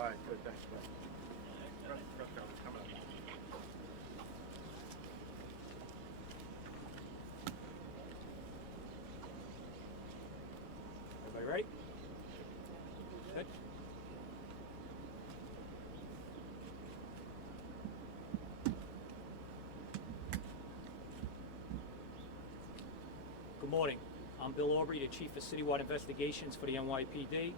All right, good, thanks. Coming up. Everybody ready? Good. Good morning. I'm Bill Aubrey, the Chief of Citywide Investigations for the NYPD.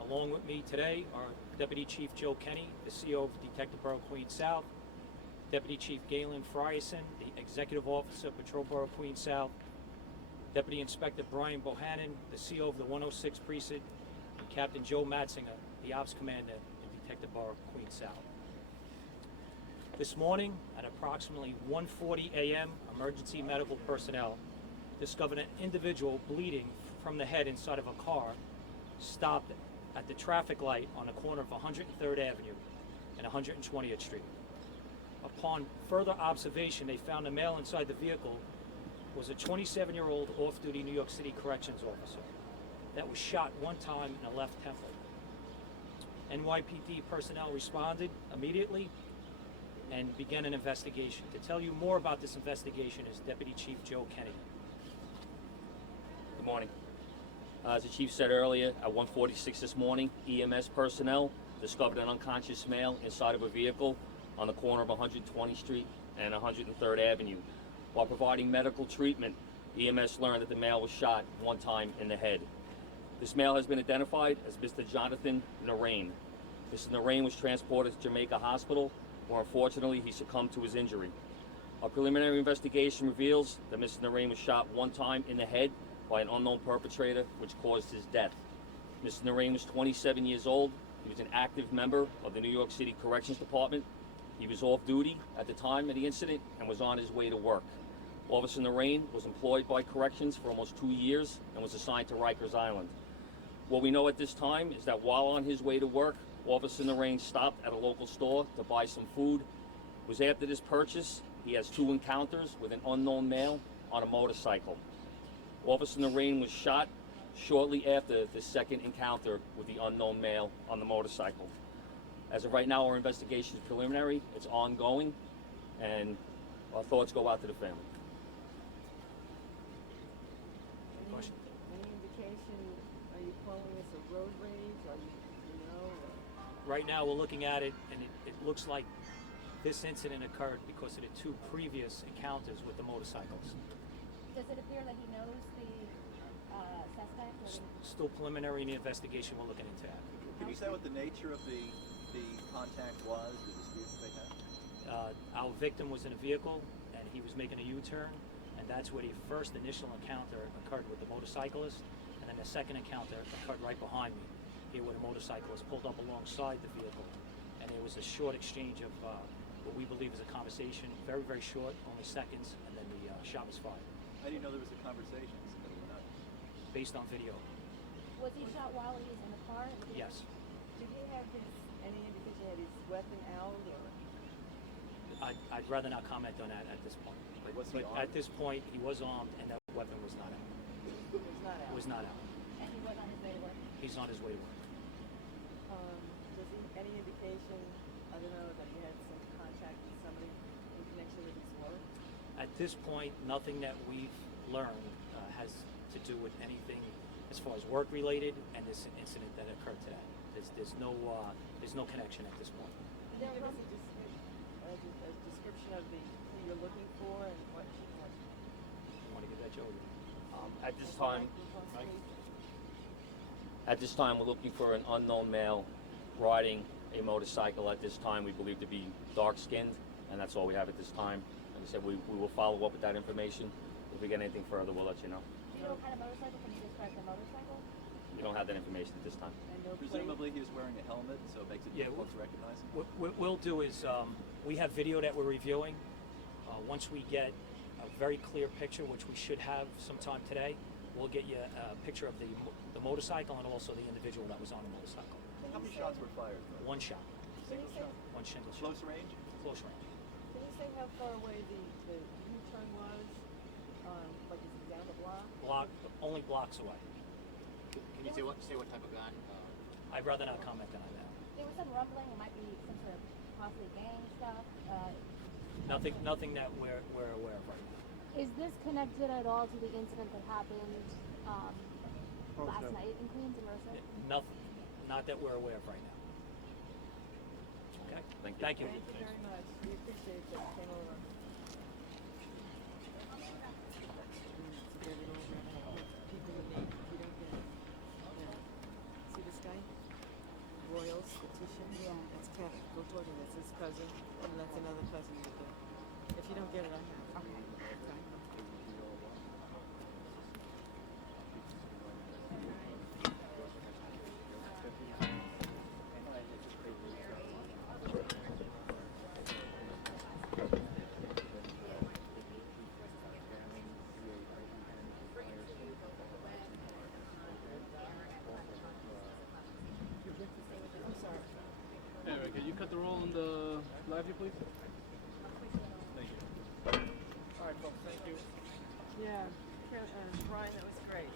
Along with me today are Deputy Chief Joe Kenny, the CO of Detective Bureau Queens South, Deputy Chief Galen Frierson, the Executive Officer, Patrol Bureau Queens South, Deputy Inspector Brian Bohannon, the CO of the 106 Precinct, and Captain Joe Matzinger, the Ops Commander in Detective Bureau Queens South. This morning, at approximately 1:40 a.m., emergency medical personnel discovered an individual bleeding from the head inside of a car stopped at the traffic light on the corner of 103rd Avenue and 120th Street. Upon further observation, they found the male inside the vehicle was a 27-year-old off-duty New York City corrections officer that was shot one time in the left temple. NYPD personnel responded immediately and began an investigation. To tell you more about this investigation is Deputy Chief Joe Kenny. Good morning. As the chief said earlier, at 1:46 this morning, EMS personnel discovered an unconscious male inside of a vehicle on the corner of 120th Street and 103rd Avenue. While providing medical treatment, EMS learned that the male was shot one time in the head. This male has been identified as Mr. Jonathan Narain. Mr. Narain was transported to Jamaica Hospital, where unfortunately he succumbed to his injury. A preliminary investigation reveals that Mr. Narain was shot one time in the head by an unknown perpetrator, which caused his death. Mr. Narain was 27 years old. He was an active member of the New York City Corrections Department. He was off duty at the time of the incident and was on his way to work. Officer Narain was employed by Corrections for almost 2 years and was assigned to Rikers Island. What we know at this time is that while on his way to work, Officer Narain stopped at a local store to buy some food. It was after this purchase, he has 2 encounters with an unknown male on a motorcycle. Officer Narain was shot shortly after the second encounter with the unknown male on the motorcycle. As of right now, our investigation is preliminary, it's ongoing, and our thoughts go out to the family. Any indication, are you calling this a road rage? Are you know? Right now, we're looking at it, and it looks like this incident occurred because of the 2 previous encounters with the motorcycles. Does it appear that he knows the suspect? Still preliminary in the investigation, we're looking into that. Can you say what the nature of the contact was, the dispute that they had? Our victim was in a vehicle, and he was making a U-turn, and that's where the first initial encounter occurred with the motorcyclist, and then the second encounter occurred right behind me, here where the motorcyclist pulled up alongside the vehicle, and there was a short exchange of what we believe is a conversation, very, very short, only seconds, and then the shot was fired. How do you know there was a conversation? Based on video. Was he shot while he was in the car? Yes. Did he have any indication he had his weapon out? Or? I'd rather not comment on that at this point. But at this point, he was armed, and that weapon was not out. It was not out. It was not out. And he was on his way to work? He's on his way to work. Does he any indication, I don't know, that he had some contact with somebody in connection with his work? At this point, nothing that we've learned has to do with anything as far as work related and this incident that occurred today. There's no connection at this point. Can you give us a description of who you're looking for and what You want to give that, Joe? At this time, we're looking for an unknown male riding a motorcycle. At this time, we believe to be dark-skinned, and that's all we have at this time. Like I said, we will follow up with that information. If we get anything further, we'll let you know. Do you know what kind of motorcycle? Can you describe the motorcycle? We don't have that information at this time. Presumably he was wearing a helmet, so it makes it difficult to recognize him? What we'll do is we have video that we're reviewing. Once we get a very clear picture, which we should have sometime today, we'll get you a picture of the motorcycle and also the individual that was on the motorcycle. How many shots were fired? One shot. Single shot? One single shot. Close range? Close range. Can you say how far away the U-turn was? Like, is it down the block? Only blocks away. Can you say what type of gun? I'd rather not comment on that. There was some rumbling, it might be some sort of possibly gang stuff. Nothing that we're aware of right now. Is this connected at all to the incident that happened last night in Queens and Rosehill? Nothing, not that we're aware of right now. Okay. Thank you. Thank you. Thank you very much. We appreciate that you came over. To get it over and help people in need. If you don't get it. Yeah. See this guy? Royals, Letitia? Yeah. That's Kevin. Go talk to him. That's his cousin. And that's another cousin you get. If you don't get it, I have. Okay. Anyway, can you cut the roll on the live view, please? Thank you. All right, folks. Thank you. Yeah. Brian, that was great.